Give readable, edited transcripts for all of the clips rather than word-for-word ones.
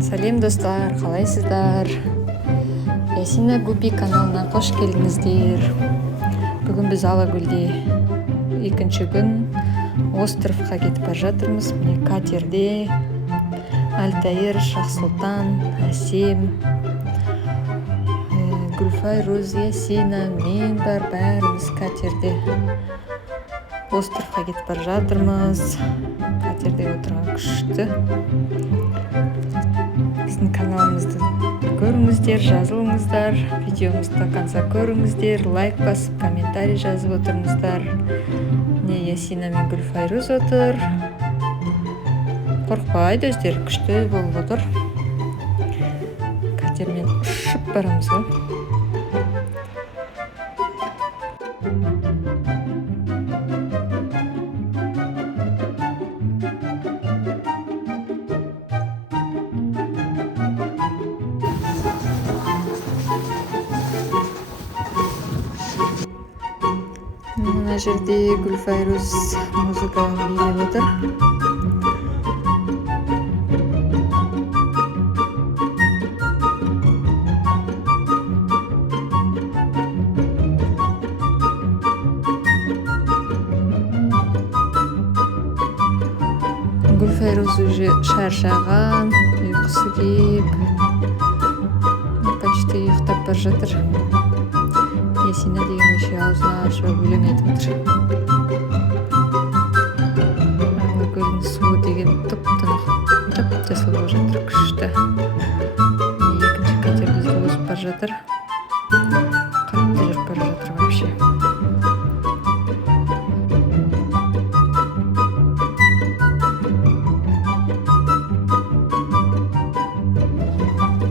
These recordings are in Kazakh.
Салем достар, қалайсыздар? Ясина Гупи каналына қош келдіңіздер. Бүгін біз Алакөлде екінші күн островқа кетіп бара жатырмыз. Міне катерде Альтаир, Шахсұлтан, Әсем, Гүлфайруз, Ясина, мен бар, бәріміз катерде островқа кетіп бара жатырмыз. Катерде отырған күшті. Біздің каналымызды көріңіздер, жазылыңыздар, видеомызды до конца көріңіздер, лайк басып, комментарий жазып отырыңыздар. Міне Ясина мен Гүлфайруз отыр. Қорқпайды, өздері күшті болып отыр. Катермен ұшып барамыз ғой. Мына жерде Гүлфайруз музыка билеп отыр. Гүлфайруз уже шаршаған, ұйқысы келіп, почти ұйықтап бара жатыр. Ясина деген еще аузына ашып өлең айтып отыр. Алакөлдің суы деген тып-тыныш болып жатыр, күшті. Екінші катер бізге озып бара жатыр. Қатты жүріп бара жатыр вообще.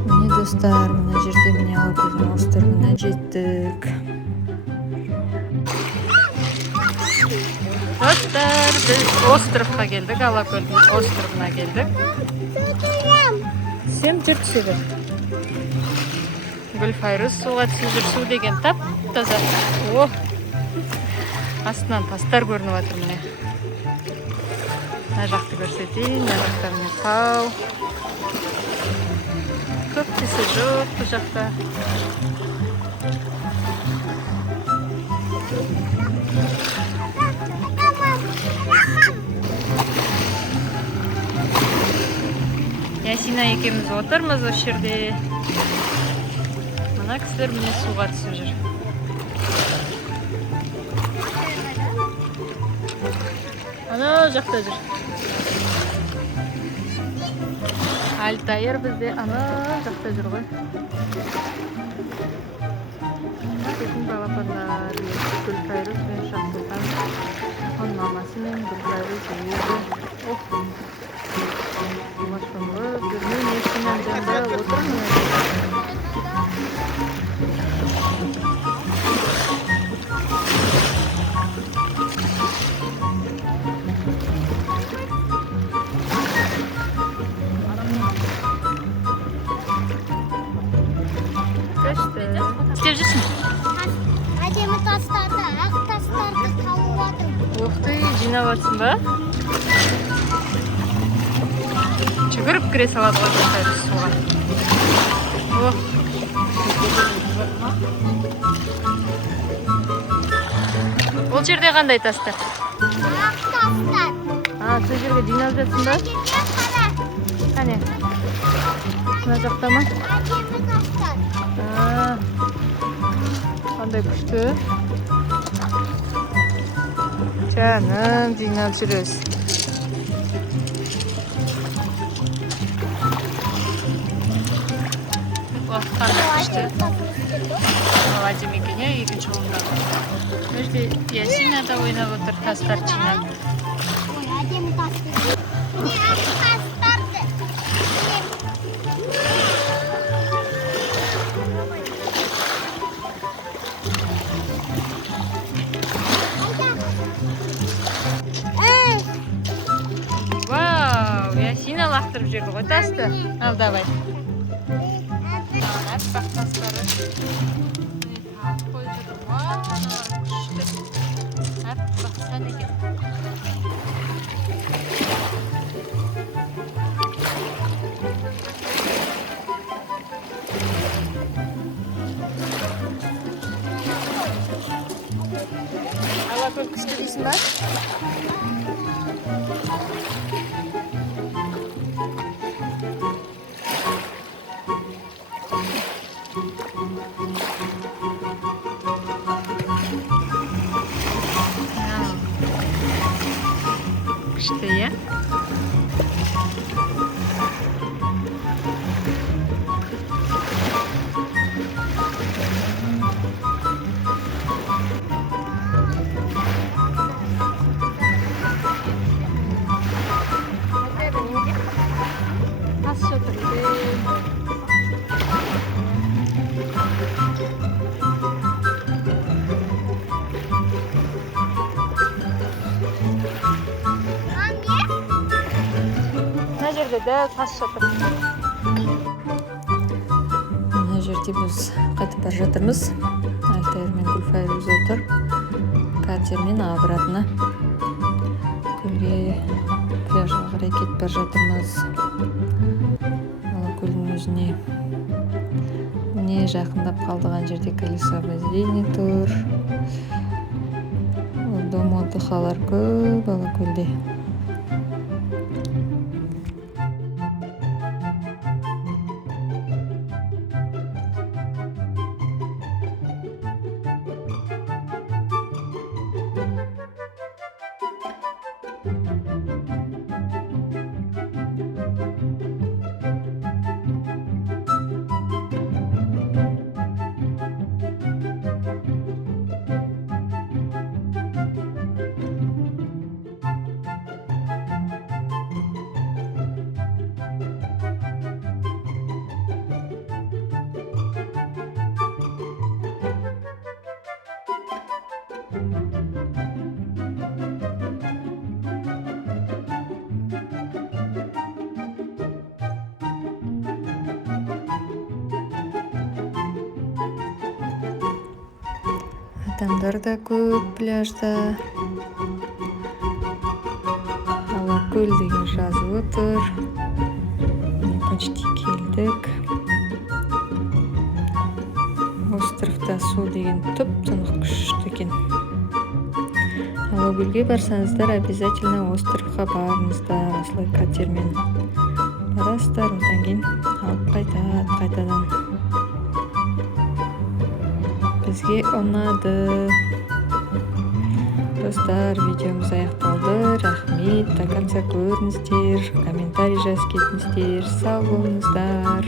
Міне достар, мына жерде міне Алакөлдің островына жеттік. Достар, біз островқа келдік, Алакөлдің островына келдік. Сен жүр түседі. Гүлфайруз суға түсіп жүр, су деген тап-таза. Астынан тастар көрініп жатыр міне. Мына жақты көрсетейін, мына жақта міне тау. Көп кісі жоқ бұл жақта. Ясина екеуміз отырмыз осы жерде. Мына кісілер міне суға түсіп жүр. Ана жақта жүр. Альтаир бізде ана жақта жүр ғой. Біздің балапандар Гүлфайруз бен Шахсұлтан. Оның мамасы мен Гүлфайруз өзі. Машалла, мен Ясинам жанында отырмын. Күшті. Істеп жүрсің? Әдемі тастарды, ақ тастарды тауып жатырмын. Оқты, жинап жатсың ба? Жүгіріп кіре салады ғой Гүлфайруз суға. Ол жерде қандай тастар? Ақ тастар. Сол жерге жинап жатсың ба? Қане? Мына жақта ма? Әдемі тастар. Қандай күшті. Жаным, жинап жүресің. Молодец екен, екінші орында. Өзде Ясина да ойнап отыр, тастар жинап. Әдемі тастар. Не ақ тастарды. Вау, Ясина лақтырып жүрді ғой тасты. Ал, давай. Әппақ тастары. Қойып жатыр. Вау, күшті. Әппақ сан екен. көресің ба? Күшті, иә? Тас шатырды. Мына жерде дәл тас шатыр. Мына жерде біз қайтып бара жатырмыз. Альтаир мен Гүлфайыр өзі отыр. Катермен обратно көлге, пляжға қарай кетіп бара жатырмыз. Көлдің өзіне міне жақындап қалдыған жерде колесо обозрения тұр. Дом отдыхалар көп Алакөлде. Адамдар да көп пляжда. Алакөл деген жазып отыр. Почти келдік. Островта су деген тұп-тұнық күшті екен. Алакөлге барсаңыздар, обязательно островқа барыңыздар. Осылай катермен барасыздар, одан кейін алып қайтадан. Бізге ұнады. Достар, видеомыз аяқталды. Рахмет, до конца көріңіздер, комментарий жазып кетіңіздер. Сау болыңыздар.